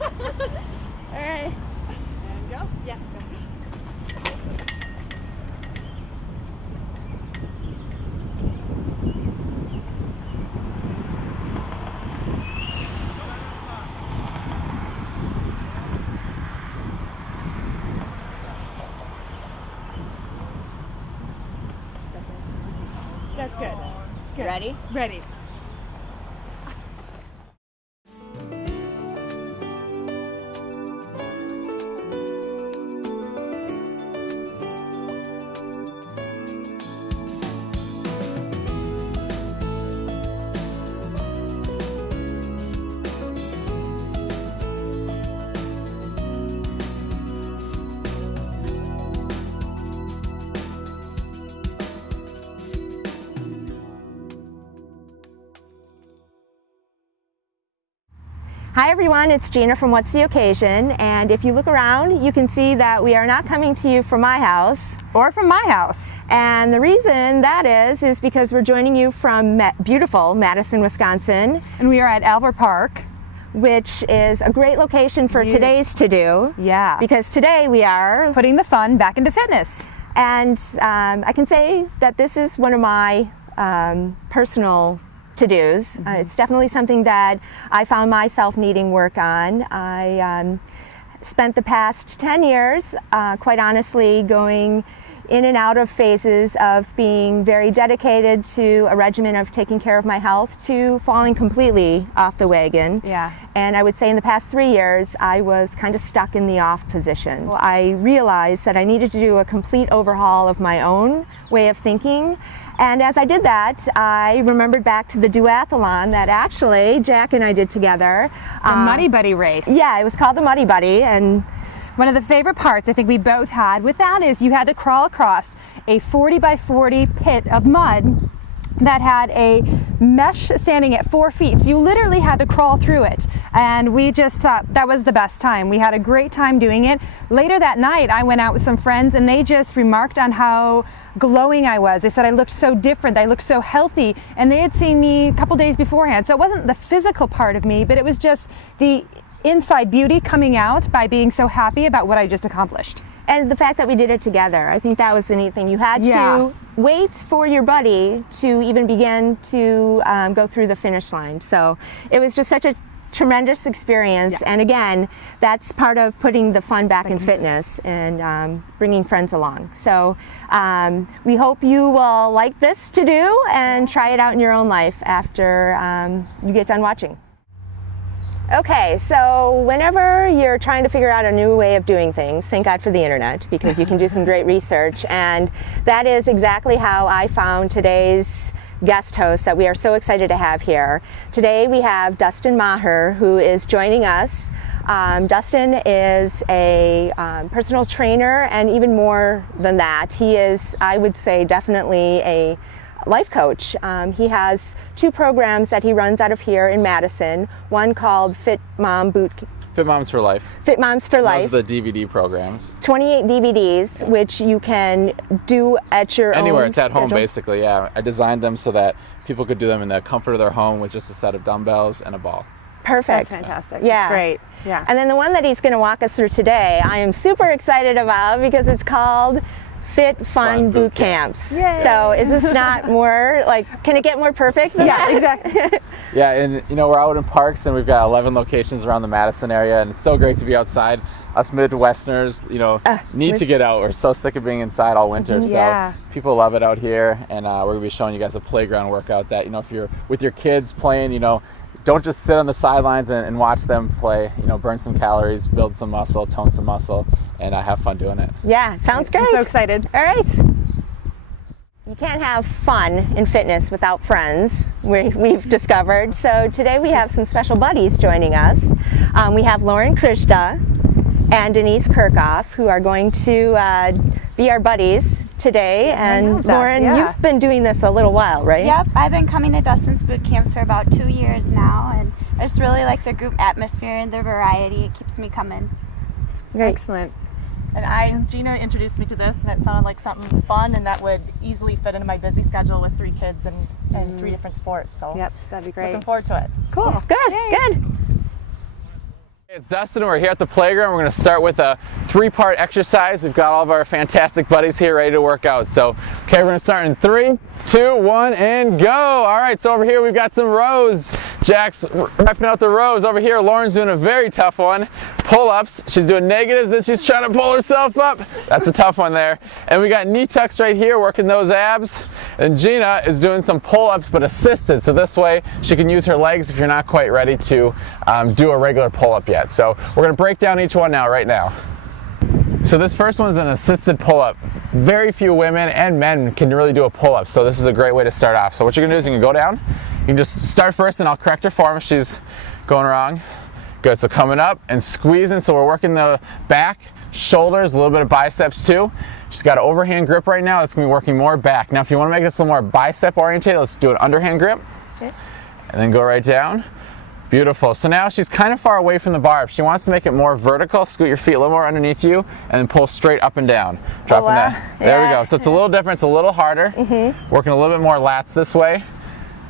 All right. And go? Yeah, go. That's good. Good. Ready? Ready. Hi everyone, it's Gina from What's the Occasion, and if you look around you can see that we are not coming to you from my house. Or from my house. And the reason that is because we're joining you from beautiful Madison, Wisconsin. And we are at Albert Park. Which is a great location for today's to-do. Yeah. Because today we are putting the fun back into fitness. And I can say that this is one of my personal to-dos. It's definitely something that I found myself needing work on. I spent the past 10 years, quite honestly, going in and out of phases of being very dedicated to a regimen of taking care of my health to falling completely off the wagon. Yeah. And I would say in the past 3 years, I was kind of stuck in the off position. I realized that I needed to do a complete overhaul of my own way of thinking. And as I did that, I remembered back to the duathlon that actually Jack and I did together. The Muddy Buddy race. Yeah, it was called the Muddy Buddy. And one of the favorite parts I think we both had with that is you had to crawl across a 40 by 40 pit of mud that had a mesh standing at 4 feet. So you literally had to crawl through it. And we just thought that was the best time. We had a great time doing it. Later that night, I went out with some friends and they just remarked on how glowing I was. They said I looked so different, I looked so healthy, and they had seen me a couple days beforehand. So it wasn't the physical part of me, but it was just the inside beauty coming out by being so happy about what I just accomplished. And the fact that we did it together, I think that was the neat thing. You had to wait for your buddy to even begin to go through the finish line. So it was just such a tremendous experience. Yeah. And again, that's part of putting the fun back in fitness and bringing friends along. So we hope you will like this to do and try it out in your own life after you get done watching. Okay, so whenever you're trying to figure out a new way of doing things, thank God for the internet, because you can do some great research, and that is exactly how I found today's guest host that we are so excited to have here. Today we have Dustin Maher, who is joining us. Dustin is a personal trainer, and even more than that, he is, I would say, definitely a life coach. He has 2 programs that he runs out of here in Madison, one called Fit Mom Bootcamp. Fit Moms for Life. Fit Moms for Life. Those are the DVD programs. 28 DVDs, which you can do at your Anywhere, own it's at home schedule. basically, yeah. I designed them so that people could do them in the comfort of their home with just a set of dumbbells and a ball. Perfect. That's fantastic. Yeah. That's great. Yeah. And then the one that he's going to walk us through today, I am super excited about because it's called Fit Fun Boot Camps. Yay. So is this not more, like, can it get more perfect than that? Exactly. Yeah, and you know, we're out in parks and we've got 11 locations around the Madison area, and it's so great to be outside. Us Midwesterners, you know, need to get out. We're so sick of being inside all winter. Yeah. So people love it out here, and we're going to be showing you guys a playground workout that, you know, if you're with your kids playing, you know, don't just sit on the sidelines and watch them play. You know, burn some calories, build some muscle, tone some muscle, and have fun doing it. Yeah, sounds great. I'm so excited. All right. You can't have fun in fitness without friends, we've discovered. So today we have some special buddies joining us. We have Lauren Krishda and Denise Kirchhoff, who are going to be our buddies today. And Lauren, you've been doing this a little while, right? Yep, I've been coming to Dustin's boot camps for about 2 years now, and I just really like their group atmosphere and their variety. It keeps me coming. Great. Excellent. And Gina introduced me to this, and it sounded like something fun and that would easily fit into my busy schedule with 3 kids and 3 different sports. So Yep, that'd be great. looking forward to it. Cool. Good, good. It's Dustin. We're here at the playground. We're going to start with a 3-part exercise. We've got all of our fantastic buddies here ready to work out. So, okay, we're going to start in 3, 2, 1, and go. All right, so over here we've got some rows. Jack's repping out the rows. Over here, Lauren's doing a very tough one. Pull-ups. She's doing negatives, then she's trying to pull herself up. That's a tough one there. And we got knee tucks right here, working those abs. And Gina is doing some pull-ups, but assisted. So this way, she can use her legs if you're not quite ready to do a regular pull-up yet. So we're going to break down each one now, right now. So this first one is an assisted pull-up. Very few women and men can really do a pull-up, so this is a great way to start off. So what you're going to do is you can go down. You can just start first, and I'll correct her form if she's going wrong. Good, so coming up and squeezing, so we're working the back, shoulders, a little bit of biceps too. She's got an overhand grip right now. It's going to be working more back. Now if you want to make this a little more bicep oriented, let's do an underhand grip. Okay. And then go right down. Beautiful. So now she's kind of far away from the bar. If she wants to make it more vertical, scoot your feet a little more underneath you and then pull straight up and down. Dropping that. There we go. So it's a little different. It's a little harder. Working a little bit more lats this way.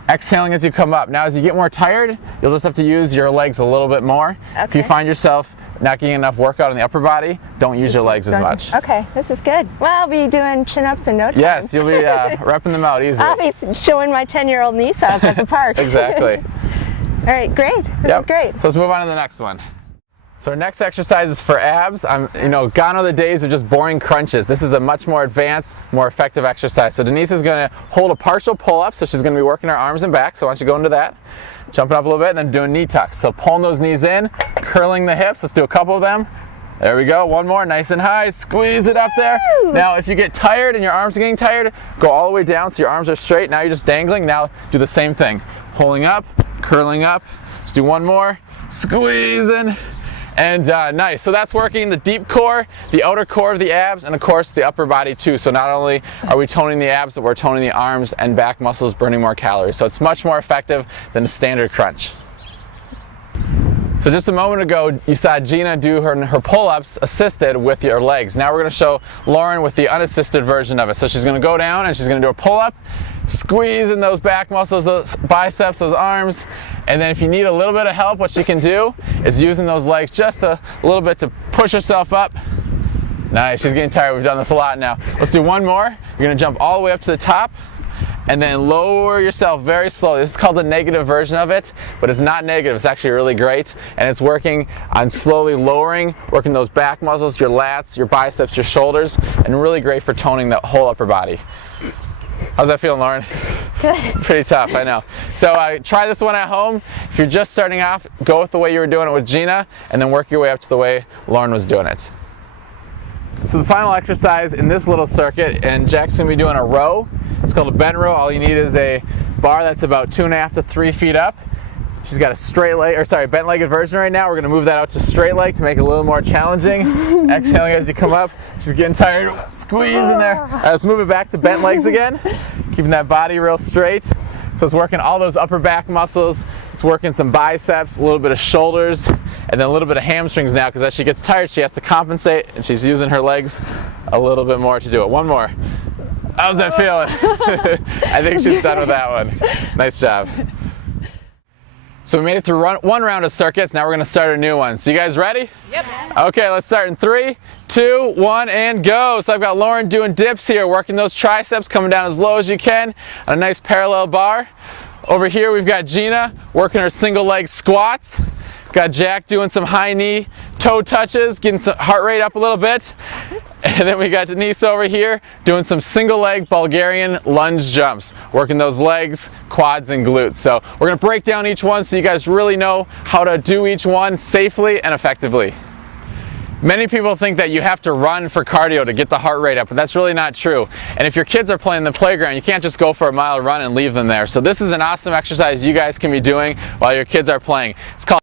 Exhaling as you come up. Now as you get more tired, you'll just have to use your legs a little bit more. Okay. If you find yourself not getting enough workout in the upper body, don't use your legs as much. Okay, this is good. Well, I'll be doing chin-ups in no time. Yes, you'll be repping them out easily. I'll be showing my 10-year-old niece up at the park. Exactly. All right, great. This is great. So let's move on to the next one. So our next exercise is for abs. Gone are the days of just boring crunches. This is a much more advanced, more effective exercise. So Denise is going to hold a partial pull-up, so she's going to be working her arms and back. So why don't you go into that, jumping up a little bit, and then doing knee tucks. So pulling those knees in, curling the hips. Let's do a couple of them. There we go. One more, nice and high. Squeeze it up there. Now, if you get tired and your arms are getting tired, go all the way down so your arms are straight. Now you're just dangling. Now do the same thing. Pulling up, curling up. Let's do one more. Squeezing. And nice. So that's working the deep core, the outer core of the abs, and of course the upper body too. So not only are we toning the abs, but we're toning the arms and back muscles, burning more calories. So it's much more effective than a standard crunch. So just a moment ago, you saw Gina do her pull-ups assisted with your legs. Now we're going to show Lauren with the unassisted version of it. So she's going to go down and she's going to do a pull-up, squeezing those back muscles, those biceps, those arms. And then if you need a little bit of help, what she can do is using those legs just a little bit to push herself up. Nice, she's getting tired. We've done this a lot now. Let's do one more. You're going to jump all the way up to the top. And then lower yourself very slowly. This is called the negative version of it, but it's not negative. It's actually really great, and it's working on slowly lowering, working those back muscles, your lats, your biceps, your shoulders, and really great for toning the whole upper body. How's that feeling, Lauren? Good. Pretty tough, I know. So try this one at home. If you're just starting off, go with the way you were doing it with Gina, and then work your way up to the way Lauren was doing it. So the final exercise in this little circuit, and Jack's going to be doing a row. It's called a bent row. All you need is a bar that's about 2.5 to 3 feet up. She's got a bent-legged version right now. We're going to move that out to straight leg to make it a little more challenging. Exhaling as you come up. She's getting tired. Squeeze in there. All right, let's move it back to bent legs again. Keeping that body real straight. So it's working all those upper back muscles. It's working some biceps, a little bit of shoulders, and then a little bit of hamstrings now, because as she gets tired, she has to compensate, and she's using her legs a little bit more to do it. One more. How's that feeling? I think she's done with that one. Nice job. So we made it through one round of circuits. Now we're going to start a new one. So you guys ready? Yep. Okay, let's start in 3, 2, 1, and go. So I've got Lauren doing dips here, working those triceps, coming down as low as you can on a nice parallel bar. Over here we've got Gina working her single leg squats. Got Jack doing some high knee toe touches, getting some heart rate up a little bit. And then we got Denise over here doing some single leg Bulgarian lunge jumps, working those legs, quads, and glutes. So we're going to break down each one so you guys really know how to do each one safely and effectively. Many people think that you have to run for cardio to get the heart rate up, but that's really not true. And if your kids are playing the playground, you can't just go for a mile run and leave them there. So this is an awesome exercise you guys can be doing while your kids are playing. It's called